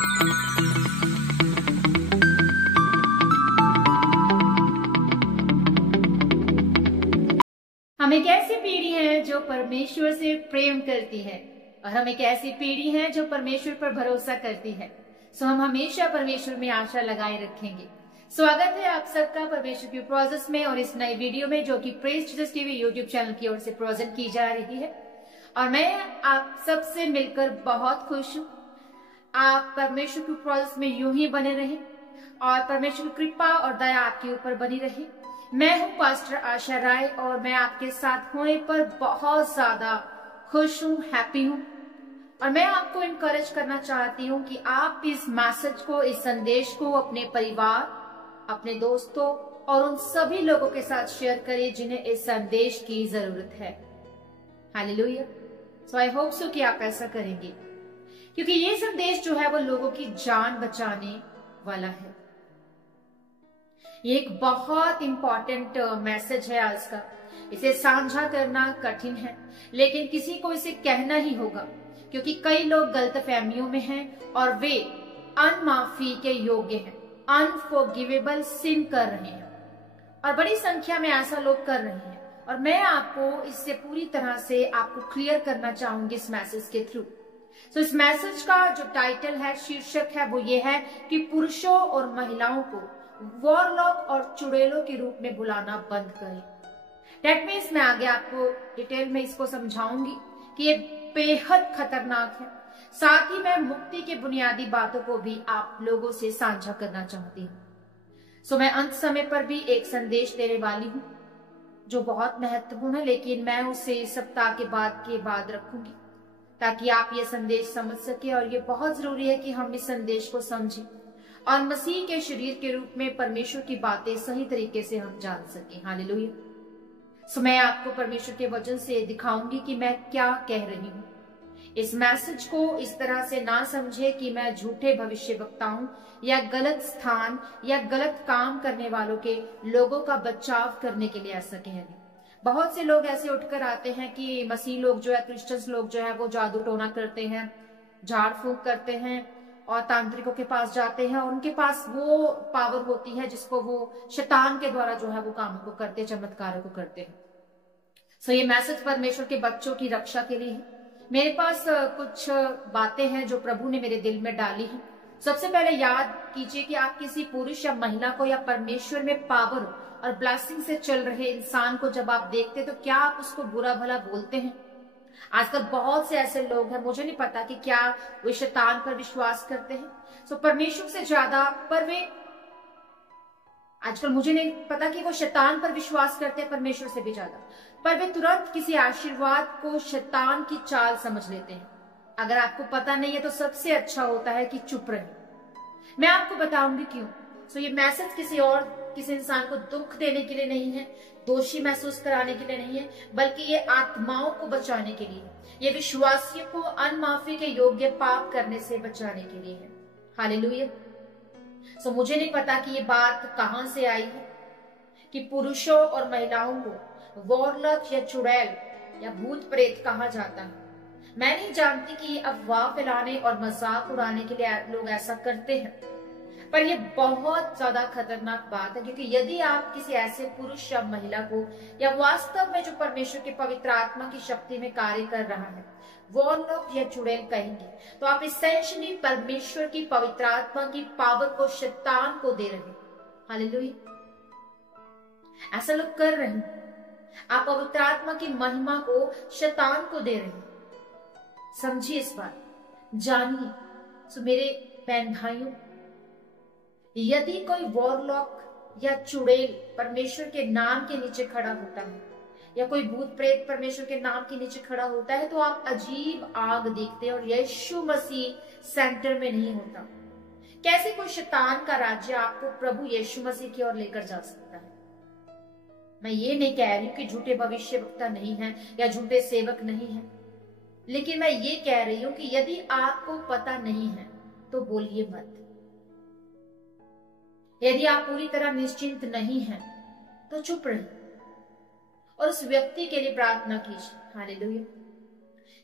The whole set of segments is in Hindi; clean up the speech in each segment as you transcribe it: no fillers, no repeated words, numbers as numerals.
हम एक ऐसी पीढ़ी है जो परमेश्वर से प्रेम करती है और हम एक ऐसी पीढ़ी है जो परमेश्वर पर भरोसा करती है। सो हम हमेशा परमेश्वर में आशा लगाए रखेंगे। स्वागत है आप सबका परमेश्वर की प्रोजेस में और इस नए वीडियो में जो कि praise Jesus TV YouTube channel की ओर से प्रेजेंट की जा रही है। और मैं आप सबसे मिलकर बहुत खुश हूँ। आप परमेश्वर की प्रोजेस में यूं ही बने रहें और परमेश्वर की कृपा और दया आपके ऊपर बनी रहे। मैं हूं पास्टर आशा राय और मैं आपके साथ होने पर बहुत ज्यादा खुश हूं, हैप्पी हूं। और मैं आपको इनकरेज करना चाहती हूं कि आप इस मैसेज को, इस संदेश को अपने परिवार, अपने दोस्तों और उन सभी लोगों के साथ शेयर करिए जिन्हें इस संदेश की जरूरत है। Hallelujah. So I hope so कि आप ऐसा करेंगे, क्योंकि ये संदेश जो है वो लोगों की जान बचाने वाला है। ये एक बहुत इंपॉर्टेंट मैसेज है आज का। इसे साझा करना कठिन है, लेकिन किसी को इसे कहना ही होगा, क्योंकि कई लोग गलतफहमियों में हैं और वे अनमाफी के योग्य हैं, अनफॉरगिवेबल सिन कर रहे हैं और बड़ी संख्या में ऐसा लोग कर रहे हैं। और मैं आपको इससे पूरी तरह से आपको क्लियर करना चाहूंगी इस मैसेज के थ्रू। तो इस मैसेज का जो टाइटल है, शीर्षक है, वो ये है कि पुरुषों और महिलाओं को वॉरलॉक और चुड़ैलों के रूप में बुलाना बंद करें। दैट मीन्स मैं आगे आपको डिटेल में इसको समझाऊंगी कि ये बेहद खतरनाक है। साथ ही मैं मुक्ति के बुनियादी बातों को भी आप लोगों से साझा करना चाहती हूँ। सो मैं अंत समय पर भी एक संदेश देने वाली हूँ जो बहुत महत्वपूर्ण है, लेकिन मैं उसे सप्ताह के बाद रखूंगी ताकि आप ये संदेश समझ सके। और ये बहुत जरूरी है कि हम इस संदेश को समझें और मसीह के शरीर के रूप में परमेश्वर की बातें सही तरीके से हम जान सकें। हालेलुया। सो मैं आपको परमेश्वर के वचन से दिखाऊंगी कि मैं क्या कह रही हूँ। इस मैसेज को इस तरह से ना समझे कि मैं झूठे भविष्यवक्ताओं या गलत स्थान या गलत काम करने वालों के लोगों का बचाव करने के लिए ऐसा कह रही। बहुत से लोग ऐसे उठकर आते हैं कि मसीह लोग जो है, क्रिश्चियंस लोग जो है, वो जादू टोना करते हैं, झाड़ फूंक करते हैं और तांत्रिकों के पास जाते हैं और उनके पास वो पावर होती है जिसको वो शैतान के द्वारा जो है वो कामों को करते, चमत्कारों को करते हैं। सो ये मैसेज परमेश्वर के बच्चों की रक्षा के लिए है। मेरे पास कुछ बातें हैं जो प्रभु ने मेरे दिल में डाली हैं। सबसे पहले याद कीजिए कि आप किसी पुरुष या महिला को या परमेश्वर में पावर और ब्लेसिंग से चल रहे इंसान को जब आप देखते तो क्या आप उसको बुरा भला बोलते हैं? आजकल बहुत से ऐसे लोग हैं, मुझे नहीं पता कि क्या वे शैतान पर विश्वास करते हैं, सो परमेश्वर से ज्यादा, पर वे आजकल मुझे नहीं पता कि वो शैतान पर विश्वास करते हैं परमेश्वर से भी ज्यादा, पर वे तुरंत किसी आशीर्वाद को शैतान की चाल समझ लेते हैं। अगर आपको पता नहीं है तो सबसे अच्छा होता है कि चुप रहे। मैं आपको बताऊंगी क्यों। सो ये मैसेज किसी इंसान को दुख देने के लिए नहीं है, दोषी महसूस कराने के लिए नहीं है, बल्कि ये आत्माओं को बचाने के लिए है। ये विश्वासियों को अनमाफी के योग्य पाप करने से बचाने के लिए है। हालेलुया। सो मुझे नहीं पता कि ये बात कहां से आई है कि पुरुषों और महिलाओं को वॉरलॉक या चुड़ैल या भूत प्रेत कहा जाता है। मैं नहीं जानती कि ये अफवाह फैलाने और मजाक उड़ाने के लिए लोग ऐसा करते हैं, पर यह बहुत ज्यादा खतरनाक बात है, क्योंकि यदि आप किसी ऐसे पुरुष या महिला को या वास्तव में जो परमेश्वर के पवित्र आत्मा की शक्ति में कार्य कर रहा है वॉरलॉक या चुड़ैल कहेंगे, तो आप इसेंशियली परमेश्वर की पवित्र आत्मा की पावर को शैतान को दे रहे। हालेलुया। ऐसा लोग कर रहे हैं। आप पवित्र आत्मा की महिमा को शैतान को दे रहे हैं। समझिए इस बात, जानिए। सो मेरे बहन भाइयों, यदि कोई वॉरलॉक या चुड़ैल परमेश्वर के नाम के नीचे खड़ा होता है या कोई भूत प्रेत परमेश्वर के नाम के नीचे खड़ा होता है तो आप अजीब आग देखते हैं और यीशु मसीह सेंटर में नहीं होता। कैसे कोई शैतान का राज्य आपको प्रभु यीशु मसीह की ओर लेकर जा सकता है? मैं ये नहीं कह रही हूं कि झूठे भविष्यवक्ता नहीं है या झूठे सेवक नहीं है, लेकिन मैं ये कह रही हूं कि यदि आपको पता नहीं है तो बोलिए मत। यदि आप पूरी तरह निश्चिंत नहीं हैं तो चुप रहिए और उस व्यक्ति के लिए प्रार्थना कीजिए। हालेलुया।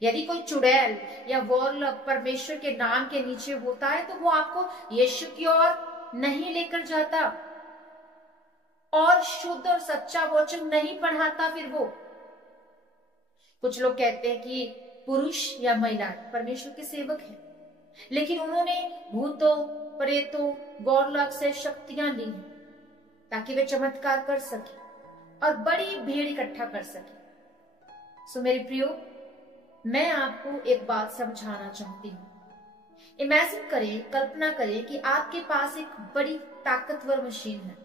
यदि कोई चुड़ैल या वॉरलॉक परमेश्वर के नाम के नीचे होता है तो वो आपको यीशु की ओर नहीं लेकर जाता और शुद्ध और सच्चा वचन नहीं पढ़ाता। फिर वो कुछ लोग कहते हैं कि पुरुष या महिला परमेश्वर के सेवक हैं, लेकिन उन्होंने भूतों, प्रेतों, वॉरलॉक से शक्तियां ली हैं ताकि वे चमत्कार कर सके और बड़ी भीड़ इकट्ठा कर सके। सो मेरे प्रियो, मैं आपको एक बात समझाना चाहती हूं। इमेजिन करें, कल्पना करें कि आपके पास एक बड़ी ताकतवर मशीन है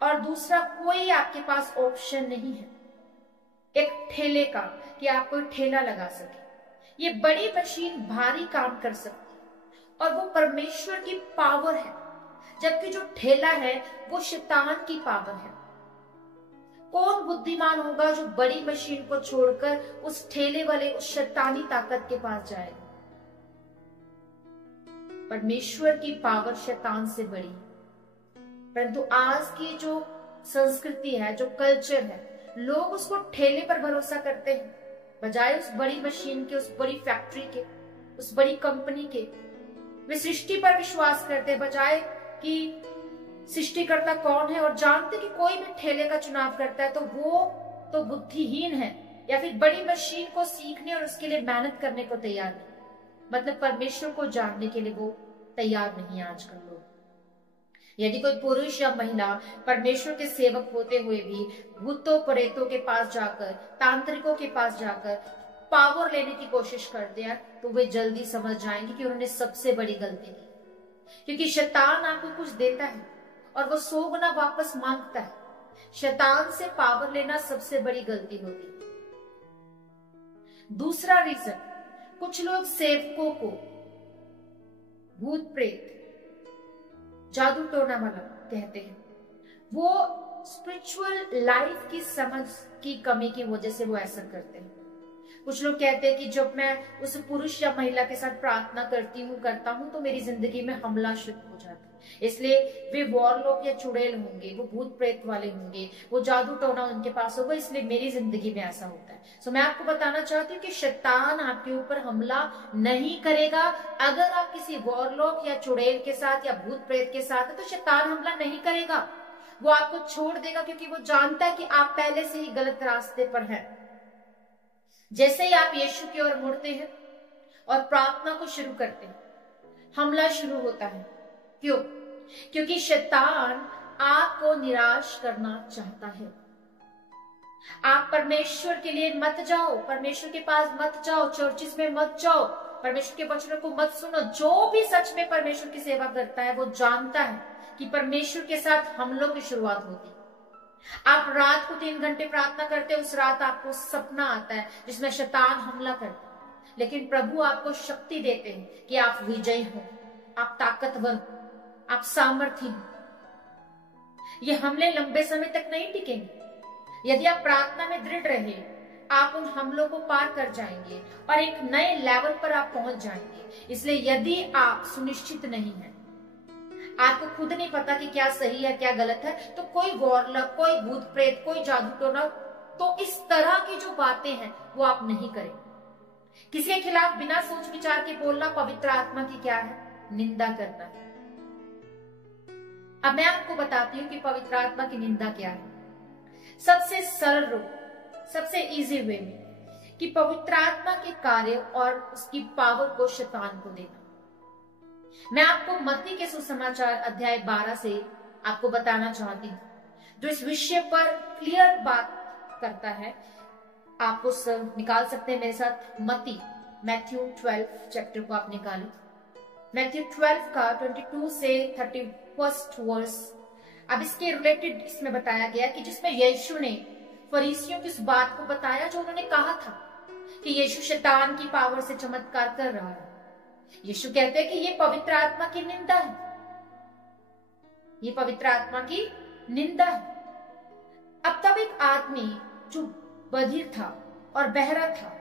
और दूसरा कोई आपके पास ऑप्शन नहीं है एक ठेले का कि आप कोई ठेला लगा सके। ये बड़ी मशीन भारी काम कर सकती है और वो परमेश्वर की पावर है, जबकि जो ठेला है वो शैतान की पावर है। कौन बुद्धिमान होगा जो बड़ी मशीन को छोड़कर उस ठेले वाले, उस शैतानी ताकत के पास जाएगा? परमेश्वर की पावर शैतान से बड़ी है, परंतु आज की जो संस्कृति है, जो कल्चर है, लोग उसको ठेले पर भरोसा करते हैं बजाय उस बड़ी मशीन के, उस बड़ी फैक्ट्री के, उस बड़ी कंपनी के। वे सृष्टि पर विश्वास करते हैं बजाय कि सृष्टिकर्ता कौन है, और जानते कि कोई भी ठेले का चुनाव करता है तो वो तो बुद्धिहीन है या फिर बड़ी मशीन को सीखने और उसके लिए मेहनत करने को तैयार नहीं। मतलब परमेश्वर को जानने के लिए वो तैयार नहीं है आजकल लोग। यदि कोई पुरुष या महिला परमेश्वर के सेवक होते हुए भी भूतों, प्रेतों के पास जाकर, तांत्रिकों के पास जाकर पावर लेने की कोशिश करते हैं तो वे जल्दी समझ जाएंगे कि उन्होंने सबसे बड़ी गलती की, क्योंकि शैतान आपको कुछ देता है और वो 100 गुना वापस मांगता है। शैतान से पावर लेना सबसे बड़ी गलती होती है। दूसरा रीजन, कुछ लोग सेवकों को भूत प्रेत, जादू टोना वाला कहते हैं। वो स्पिरिचुअल लाइफ की समझ की कमी की वजह से वो ऐसा करते हैं। कुछ लोग कहते हैं कि जब मैं उस पुरुष या महिला के साथ प्रार्थना करता हूँ तो मेरी जिंदगी में हमला शुरू हो जाता है, इसलिए वे वॉरलॉक या चुड़ैल होंगे, वो भूत प्रेत वाले होंगे, वो जादू टोना उनके पास होगा, इसलिए मेरी जिंदगी में ऐसा होता है। सो मैं आपको बताना चाहती हूँ कि शैतान आपके ऊपर हमला नहीं करेगा। अगर आप किसी वॉरलॉक या चुड़ैल के साथ या भूत प्रेत के साथ है तो शैतान हमला नहीं करेगा, वो आपको छोड़ देगा, क्योंकि वो जानता है कि आप पहले से ही गलत रास्ते पर हैं। जैसे ही आप यीशु की ओर मुड़ते हैं और प्रार्थना को शुरू करते हैं, हमला शुरू होता है। क्यों? क्योंकि शैतान आपको निराश करना चाहता है। आप परमेश्वर के लिए मत जाओ, परमेश्वर के पास मत जाओ, चर्चिस में मत जाओ, परमेश्वर के वचनों को मत सुनो। जो भी सच में परमेश्वर की सेवा करता है वो जानता है कि परमेश्वर के साथ हमलों की शुरुआत होती। आप रात को 3 घंटे प्रार्थना करते, उस रात आपको सपना आता है जिसमें शैतान हमला करता है, लेकिन प्रभु आपको शक्ति देते हैं कि आप विजयी हो, आप ताकतवर हो, आप सामर्थी हो। ये हमले लंबे समय तक नहीं टिकेंगे। यदि आप प्रार्थना में दृढ़ रहे, आप उन हमलों को पार कर जाएंगे और एक नए लेवल पर आप पहुंच जाएंगे। इसलिए यदि आप सुनिश्चित नहीं हैं, आपको खुद नहीं पता कि क्या सही है क्या गलत है, तो कोई वॉरलॉक, कोई भूत प्रेत, कोई जादू टोना, तो इस तरह की जो बातें हैं वो आप नहीं करें। किसी के खिलाफ बिना सोच विचार के बोलना पवित्र आत्मा की क्या है? निंदा करना है। अब मैं आपको बताती हूँ कि पवित्र आत्मा की निंदा क्या है। सबसे सरल रूप, सबसे इजी वे में कि पवित्र आत्मा के कार्य और उसकी पावर को शैतान को देना। मैं आपको मत्ती के सुसमाचार अध्याय 12 से आपको बताना चाहती हूँ, जो इस विषय पर क्लियर बात करता है। आप उस निकाल सकते हैं मेरे साथ मैथ्यू 12 चैप्टर को आप निकालें। मैथ्यू 12 का 22 से 31 वर्स। अब इसके रिलेटेड इसमें बताया गया कि जिसमें यीशु ने फरीसियों की उस बात को बताया जो उन्होंने कहा था कि यीशु शैतान की पावर से चमत्कार कर रहा है। यीशु कहते हैं कि ये पवित्र आत्मा की निंदा है, ये पवित्र आत्मा की निंदा है। अब तब एक आदमी जो बधिर था और बहरा था,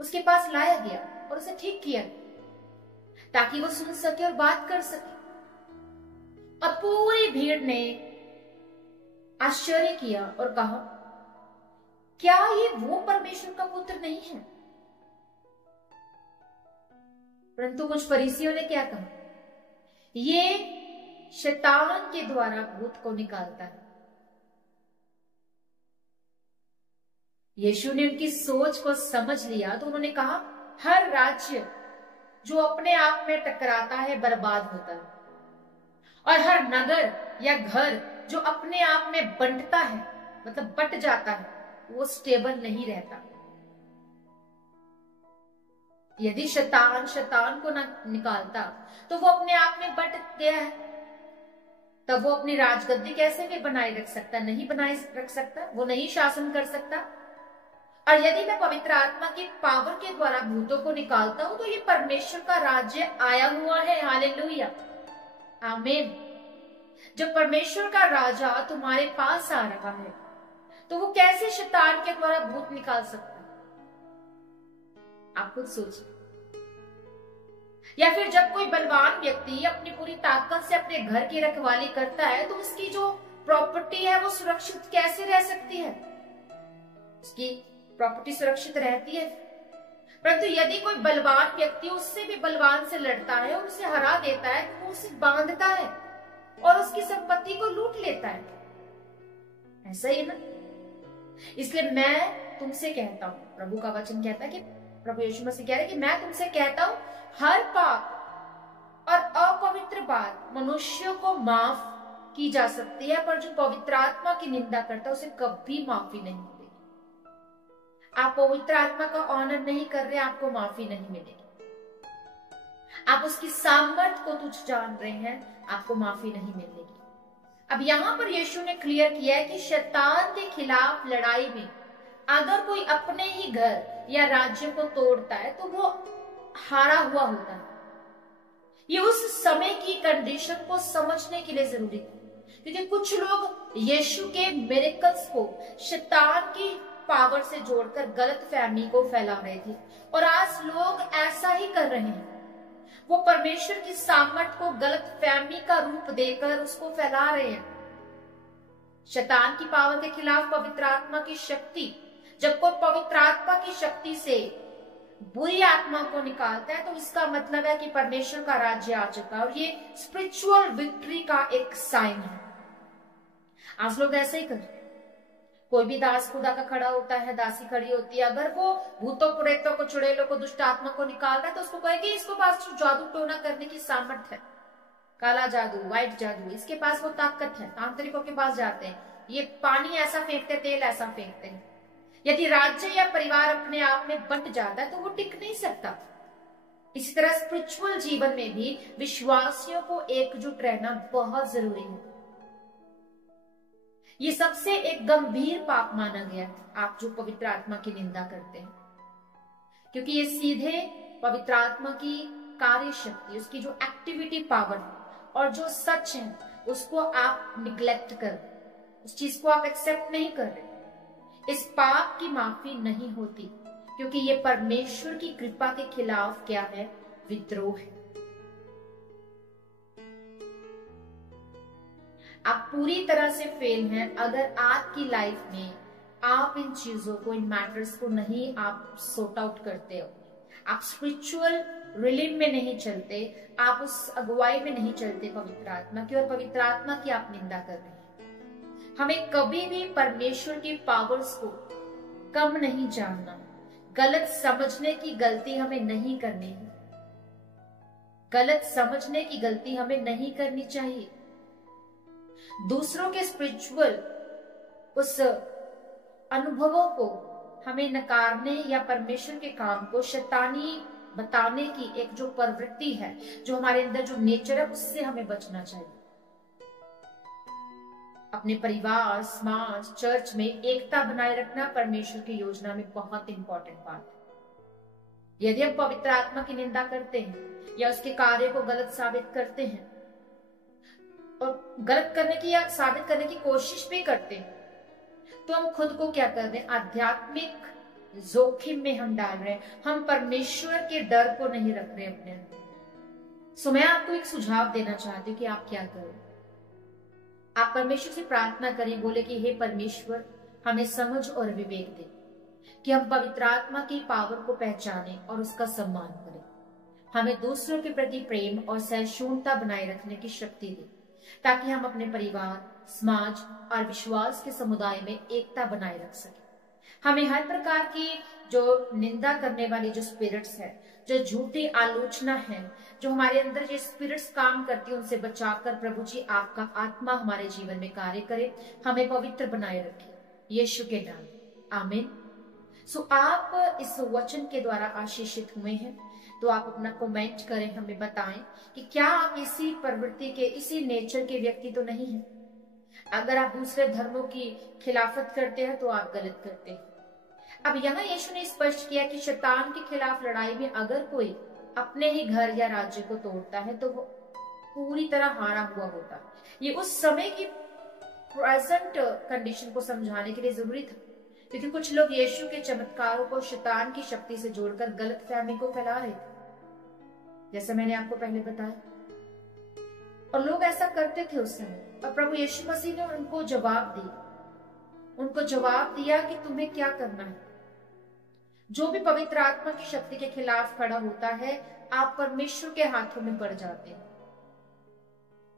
उसके पास लाया गया और उसे ठीक किया ताकि वो सुन सके और बात कर सके। अब पूरी भीड़ ने आश्चर्य किया और कहा, क्या ये वो परमेश्वर का पुत्र नहीं है परंतु कुछ फरीसियों ने क्या कहा, ये शैतान के द्वारा भूत को निकालता है। यीशु ने उनकी सोच को समझ लिया तो उन्होंने कहा, हर राज्य जो अपने आप में टकराता है बर्बाद होता है, और हर नगर या घर जो अपने आप में बंटता है, मतलब बट जाता है, वो स्टेबल नहीं रहता। यदि शैतान को ना निकालता तो वो अपने आप में बट गया है, तब वो अपनी राजगद्दी कैसे भी बनाए रख सकता? नहीं बनाए रख सकता, वो नहीं शासन कर सकता। और यदि मैं पवित्र आत्मा की पावर के द्वारा भूतों को निकालता हूं तो ये परमेश्वर का राज्य आया हुआ है। हालेलुया, आमीन। जब परमेश्वर का राजा तुम्हारे पास आ रहा है तो वो कैसे शैतान के द्वारा भूत निकाल सकता है? आप खुद सोचिए। या फिर जब कोई बलवान व्यक्ति अपनी पूरी ताकत से अपने घर की रखवाली करता है तो उसकी जो प्रॉपर्टी है वो सुरक्षित कैसे रह सकती है? उसकी प्रॉपर्टी सुरक्षित रहती है। परंतु यदि कोई बलवान व्यक्ति उससे भी बलवान से लड़ता है और उसे हरा देता है तो वो उसे बांधता है और उसकी संपत्ति को लूट लेता है। ऐसा ही है ना? इसलिए मैं तुमसे कहता हूं, प्रभु का वचन कहता है कि प्रभु यीशु मसीह कह रहे कि मैं तुमसे कहता हूं, हर पाप और अपवित्र बात मनुष्यों को माफ की जा सकती है, पर जो पवित्र आत्मा की निंदा करता है उसे कभी माफी नहीं मिलेगी। आप पवित्र आत्मा का ऑनर नहीं कर रहे, आपको माफी नहीं मिलेगी। आप उसकी सामर्थ को तुच्छ जान रहे हैं, आपको माफी नहीं मिलेगी। अब यहां पर यीशु ने क्लियर किया है कि शैतान के खिलाफ लड़ाई में अगर कोई अपने ही घर या राज्य को तोड़ता है तो वो हारा हुआ होता है। ये उस समय की कंडीशन को समझने के लिए जरूरी था, क्योंकि कुछ लोग यीशु के मिरेकल्स को शैतान की पावर से जोड़कर गलत फहमी को फैला रहे थे, और आज लोग ऐसा ही कर रहे हैं। वो परमेश्वर की सामर्थ को गलत फहमी का रूप देकर उसको फैला रहे हैं। शैतान की पावर के खिलाफ पवित्र आत्मा की शक्ति, जब कोई पवित्र आत्मा की शक्ति से बुरी आत्मा को निकालता है तो इसका मतलब है कि परमेश्वर का राज्य आ चुका है, और ये स्पिरिचुअल विक्ट्री का एक साइन है। आज लोग ऐसे ही कर, कोई भी दास खुदा का खड़ा होता है, दासी खड़ी होती है, अगर वो भूतों प्रेतों को, चुड़ैलों को, दुष्ट आत्मा को निकाल रहा है तो उसको कहेगी इसको पास जादू टोना करने की सामर्थ है, काला जादू, व्हाइट जादू, इसके पास वो ताकत है। तांत्रिकों के पास जाते हैं, ये पानी ऐसा फेंकते, तेल ऐसा फेंकते हैं। यदि राज्य या परिवार अपने आप में बंट जाता है तो वो टिक नहीं सकता। इसी तरह स्पिरिचुअल जीवन में भी विश्वासियों को एकजुट रहना बहुत जरूरी है। ये सबसे एक गंभीर पाप माना गया है, आप जो पवित्र आत्मा की निंदा करते हैं, क्योंकि ये सीधे पवित्र आत्मा की कार्य शक्ति, उसकी जो एक्टिविटी पावर और जो सच है उसको आप निग्लेक्ट कर, उस चीज को आप एक्सेप्ट नहीं कर रहे। इस पाप की माफी नहीं होती, क्योंकि ये परमेश्वर की कृपा के खिलाफ क्या है? विद्रोह है। आप पूरी तरह से फेल हैं अगर आपकी लाइफ में आप इन चीजों को, इन मैटर्स को नहीं आप सॉर्ट आउट करते हो। आप स्पिरिचुअल रिलिम में नहीं चलते, आप उस अगुवाई में नहीं चलते पवित्र आत्मा की, और पवित्र आत्मा की आप निंदा कर रहे हैं। हमें कभी भी परमेश्वर की पावर्स को कम नहीं जानना, गलत समझने की गलती हमें नहीं करनी है। गलत समझने की गलती हमें नहीं करनी चाहिए। दूसरों के स्पिरिचुअल उस अनुभवों को हमें नकारने या परमेश्वर के काम को शैतानी बताने की एक जो प्रवृत्ति है, जो हमारे अंदर जो नेचर है, उससे हमें बचना चाहिए। अपने परिवार, समाज, चर्च में एकता बनाए रखना परमेश्वर की योजना में बहुत इंपॉर्टेंट बात है। यदि हम पवित्र आत्मा की निंदा करते हैं या उसके कार्य को गलत साबित करते हैं और गलत करने की या साबित करने की कोशिश भी करते हैं, तो हम खुद को क्या कर रहे हैं? आध्यात्मिक जोखिम में हम डाल रहे हैं। हम परमेश्वर के डर को नहीं रख रहे अपने अंदर। सो मैं आपको एक सुझाव देना चाहती हूँ कि आप क्या करें। आप परमेश्वर से प्रार्थना करें, बोले कि हे परमेश्वर, हमें समझ और विवेक दे कि हम पवित्र आत्मा की पावर को पहचानें और उसका सम्मान करें। हमें दूसरों के प्रति प्रेम और सहिष्णुता बनाए रखने की शक्ति दे, ताकि हम अपने परिवार, समाज और विश्वास के समुदाय में एकता बनाए रख सकें। हमें हर प्रकार की जो निंदा करने वाली जो स्पिरिट्स है, जो झूठी आलोचना है, जो हमारे अंदर जो स्पिरिट्स काम करती है, उनसे बचाकर प्रभु जी आपका आत्मा हमारे जीवन में कार्य करे, हमें पवित्र बनाए रखे, यीशु के नाम, आमीन। सो आप इस वचन के द्वारा आशीषित हुए हैं तो आप अपना कमेंट करें, हमें बताएं कि क्या आप इसी प्रवृत्ति के, इसी नेचर के व्यक्ति तो नहीं हैं। अगर आप दूसरे धर्मों की खिलाफत करते हैं तो आप गलत करते हैं। अब यहाँ यीशु ने स्पष्ट किया कि शैतान के खिलाफ लड़ाई में अगर कोई अपने ही घर या राज्य को तोड़ता है तो वो पूरी तरह हारा हुआ होता है। ये उस समय की प्रेजेंट कंडीशन को समझाने के लिए जरूरी था, क्योंकि कुछ लोग यीशु के चमत्कारों को शैतान की शक्ति से जोड़कर गलत फहमी को फैला रहे थे, जैसा मैंने आपको पहले बताया। और लोग ऐसा करते थे उस समय, और प्रभु यीशु मसीह ने उनको जवाब दिया कि तुम्हें क्या करना है। जो भी पवित्र आत्मा की शक्ति के खिलाफ खड़ा होता है, आप परमेश्वर के हाथों में पड़ जाते हैं,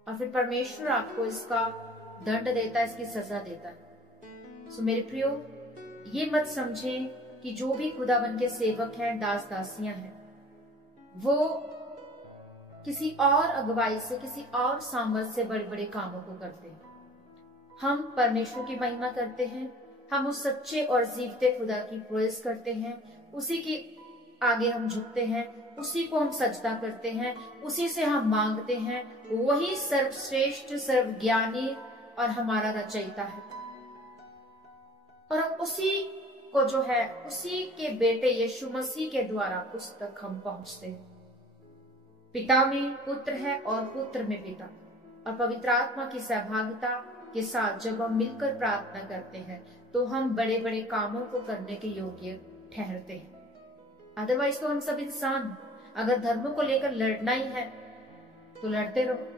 और फिर परमेश्वर आपको इसका दंड देता है, इसकी सजा देता है। सो मेरे प्रियो, ये मत समझें कि जो भी खुदावन के सेवक हैं, दास दासियां हैं, वो किसी और अगुवाई से, किसी और सामर्थ से बड़े बड़े कामों को करते हैं। हम परमेश्वर की महिमा करते हैं, हम उस सच्चे और जीवते खुदा की प्रेज करते हैं, उसी के आगे हम झुकते हैं, उसी को हम सजदा करते हैं, उसी से हम मांगते हैं। वही सर्वश्रेष्ठ, सर्वज्ञानी और हमारा रचयिता है, और हम उसी को जो है, उसी के बेटे यीशु मसीह के द्वारा उस तक हम पहुंचते हैं। पिता में पुत्र है और पुत्र में पिता, और पवित्र आत्मा की सहभागिता के साथ जब हम मिलकर प्रार्थना करते हैं तो हम बड़े बड़े कामों को करने के योग्य ठहरते हैं। अदरवाइज तो हम सब इंसान, अगर धर्मों को लेकर लड़ना ही है तो लड़ते रहो।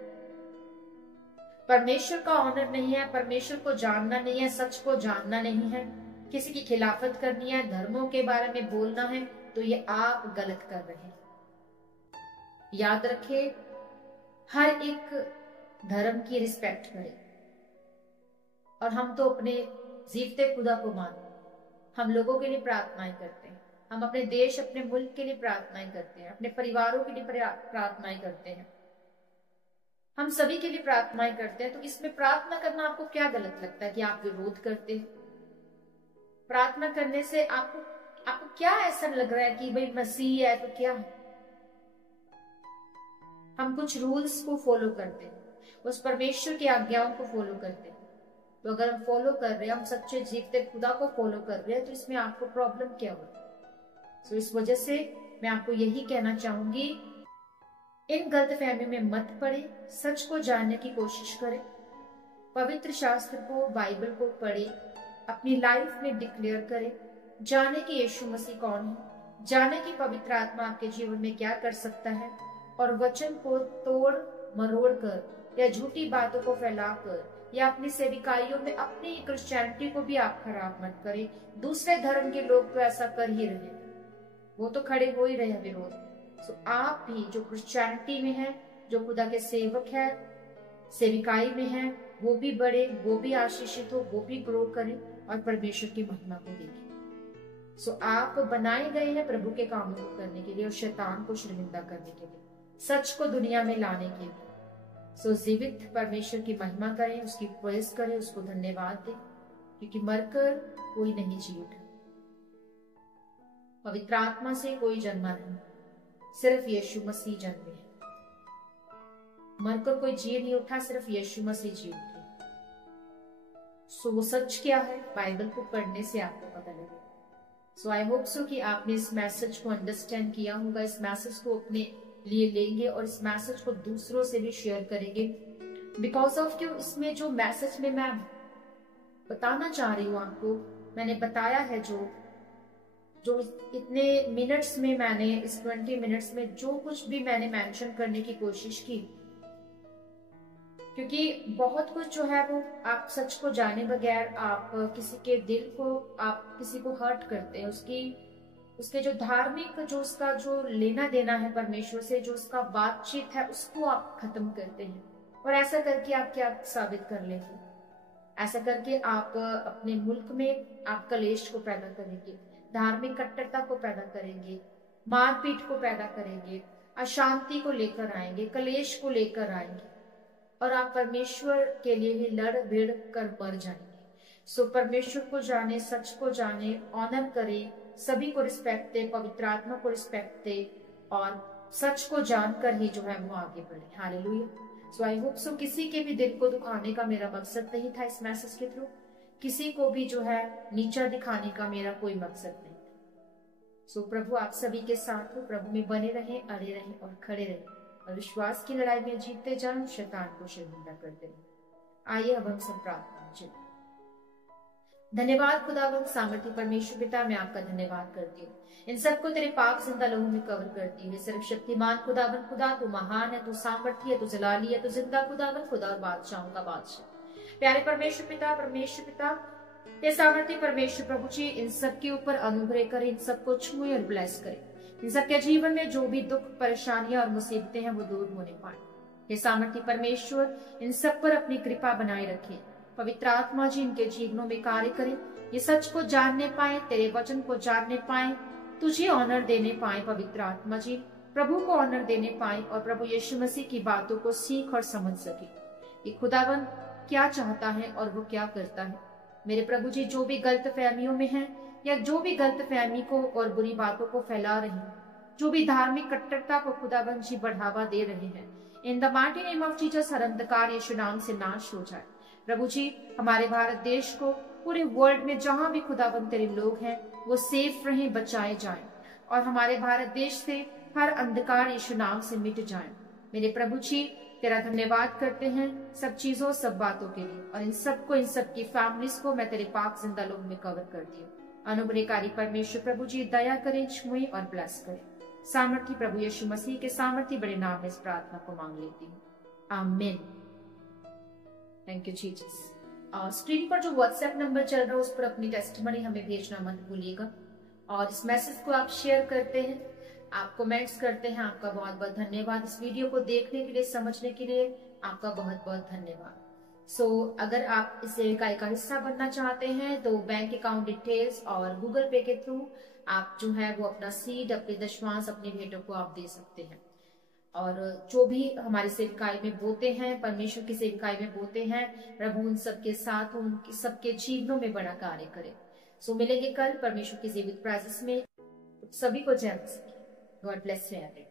परमेश्वर का ऑनर नहीं है, परमेश्वर को जानना नहीं है, सच को जानना नहीं है, किसी की खिलाफत करनी है, धर्मों के बारे में बोलना है, तो ये आप गलत कर रहे हैं। याद रखें, हर एक धर्म की रिस्पेक्ट करें, और हम तो अपने जीवते खुदा को मानते, हम लोगों के लिए प्रार्थनाएं करते हैं, हम अपने देश, अपने मुल्क के लिए प्रार्थनाएं करते हैं, अपने परिवारों के लिए प्रार्थनाएं करते हैं, हम सभी के लिए प्रार्थनाएं करते हैं। तो इसमें प्रार्थना करना आपको क्या गलत लगता है कि आप विरोध करते हैं? प्रार्थना करने से आपको क्या ऐसा लग रहा है कि भाई मसीह है तो क्या है? हम कुछ रूल्स को फॉलो करते हैं, उस परमेश्वर की आज्ञाओं को फॉलो करते हैं। तो अगर हम फॉलो कर रहे हैं, हम सच्चे जीवते खुदा को फॉलो कर रहे हैं, तो इसमें आपको प्रॉब्लम क्या होगी? तो इस वजह से मैं आपको यही कहना चाहूंगी, इन गलतफहमी में मत पड़े, सच को जानने की कोशिश करें, पवित्र शास्त्र को, बाइबल को पढ़े, अपनी लाइफ में डिक्लेयर करें, जाने कि यीशु मसीह कौन है, जाने कि पवित्र आत्मा आपके जीवन में क्या कर सकता है, और वचन को तोड़ मरोड़ कर या झूठी बातों को फैलाकर या अपनी सेविकाइयों में अपनी क्रिश्चियनिटी को भी आप खराब मत करें। दूसरे धर्म के लोग तो ऐसा कर ही रहे, वो तो खड़े हो ही रहे हैं विरोध। सो आप भी जो क्रिश्चियनिटी में है, जो खुदा के सेवक है, सेविकाई में है, वो भी बढ़े, वो भी आशीषित हो, वो भी ग्रो करें और परमेश्वर की महिमा को देखें। सो आप बनाए गए हैं प्रभु के कामों को करने के लिए और शैतान को शर्मिंदा करने के लिए, सच को दुनिया में लाने के लिए। सो जीवित परमेश्वर की महिमा करें, उसकी प्रेज करें, उसको धन्यवाद दें, क्योंकि मरकर कोई नहीं जी उठा, पवित्र आत्मा से कोई जन्मा नहीं, सिर्फ यीशु मसीह जन्मे है। मरकर कोई जी नहीं उठा, सिर्फ यीशु मसीह जी उठे। सो वो सच क्या है, बाइबल को पढ़ने से आपको पता लगेगा। सो आई होप सो कि आपने इस मैसेज को अंडरस्टैंड किया होगा, इस मैसेज को अपने लिए लेंगे और इस मैसेज को दूसरों से भी शेयर करेंगे। बिकॉज ऑफ क्यों, इसमें जो मैसेज में मैं बताना चाह रही हूँ आपको, मैंने बताया है जो इतने मिनट्स में, मैंने इस 20 मिनट्स में जो कुछ भी मैंने मेंशन करने की कोशिश की, क्योंकि बहुत कुछ जो है वो आप सच को जाने बगैर आप किसी के दिल को, आप किसी को हर्ट करते हैं, उसकी उसके जो धार्मिक, जो उसका जो लेना देना है परमेश्वर से, जो उसका बातचीत है, उसको आप खत्म करते हैं। और ऐसा करके आप क्या साबित कर लेंगे? ऐसा करके आप अपने मुल्क में आप कलेश को पैदा करेंगे, धार्मिक कट्टरता को पैदा करेंगे, मारपीट को पैदा करेंगे, अशांति को लेकर आएंगे, कलेश को लेकर आएंगे, और आप परमेश्वर के लिए ही लड़ भिड़ कर मर जाएंगे। सो परमेश्वर को जाने, सच को जाने, ऑनर करे, सभी को रिस्पेक्ट दे, पवित्र आत्मा को रिस्पेक्ट दे, और सच को जानकर ही जो है वो आगे बढ़े। Hallelujah. So I hope so किसी के भी दिल को दुखाने का मेरा मकसद नहीं था इस मैसेज के थ्रू, किसी को भी जो है नीचा दिखाने का मेरा कोई मकसद नहीं था। सो प्रभु आप सभी के साथ हो, प्रभु में बने रहें, अड़े रहें और खड़े रहें, और विश्वास की लड़ाई में जीतते जाएं, शैतान को शर्मिंदा करते रहें। आइए अब हम सब प्रार्थना करें। धन्यवाद खुदावंद सामर्थी परमेश्वर पिता, मैं आपका धन्यवाद करती हूँ, इन सबको तेरे पाक जिंदा लहू में कवर करती हूँ। सर्वशक्तिमान खुदावंद खुदा, तू महान है, तू सामर्थी है, तू जलाली है, तू जिंदा खुदावंद खुदा और बादशाहों का बादशाह। प्यारे परमेश्वर पिता, ये सामर्थी परमेश्वर प्रभु जी इन सब के ऊपर अनुग्रह करे, इन सबको छुए और ब्लेस करे, इन सबके जीवन में जो भी दुख, परेशानियां और मुसीबतें हैं वो दूर होने पाए। ये सामर्थी परमेश्वर इन सब पर अपनी कृपा बनाए रखे, पवित्र आत्मा जी इनके जीवनों में कार्य करे, ये सच को जानने पाए, तेरे वचन को जानने पाए, तुझे ऑनर देने पाए, पवित्र आत्मा जी प्रभु को ऑनर देने पाए, और प्रभु यीशु मसीह की बातों को सीख और समझ सके कि खुदावन क्या चाहता है और वो क्या करता है। मेरे प्रभु जी जो भी गलत फहमियों में है, या जो भी गलत फहमी को और बुरी बातों को फैला रहे हैं, जो भी धार्मिक कट्टरता को खुदावन जी बढ़ावा दे रहे हैं, in the mighty name of Jesus हर अंधकार यीशु नाम से नाश हो जाए। प्रभु जी हमारे भारत देश को, पूरे वर्ल्ड में जहां भी खुदावन तेरे लोग हैं वो सेफ रहें, बचाए जाएं, और हमारे भारत देश से हर अंधकार यीशु नाम से मिट जाए। मेरे प्रभु जी तेरा धन्यवाद करते हैं सब चीजों, सब बातों के लिए, और इन सबको, इन सब की फैमिलीज को मैं तेरे पाक जिंदा लोग में कवर करती हूँ। अनुग्रहकारी परमेश्वर प्रभु जी दया करें, छुए और ब्लेस करें। सामर्थी प्रभु यीशु मसीह के सामर्थी बड़े नाम में इस प्रार्थना को मांग लेती हूँ, आमीन। Thank you Jesus. स्क्रीन पर जो व्हाट्सएप नंबर चल रहा है उस पर अपनी टेस्टिमनी हमें भेजना मत भूलिएगा, और इस मैसेज को आप शेयर करते हैं, आप कमेंट्स करते हैं, आपका बहुत बहुत धन्यवाद। इस वीडियो को देखने के लिए, समझने के लिए आपका बहुत बहुत धन्यवाद। अगर आप इस सेविकाई का हिस्सा बनना चाहते हैं तो बैंक अकाउंट डिटेल्स और गूगल पे के थ्रू आप जो है वो अपना सीड, अपने दशमांश, अपनी भेंटों को आप दे सकते हैं। और जो भी हमारी सेविकाई में बोते हैं, परमेश्वर की सेविकाई में बोते हैं, प्रभु उन सबके साथ, उनके सबके जीवनों में बड़ा कार्य करे। मिलेंगे कल परमेश्वर की जीवित प्रेजेंस में। सभी को जय मसीह। God bless you everyone.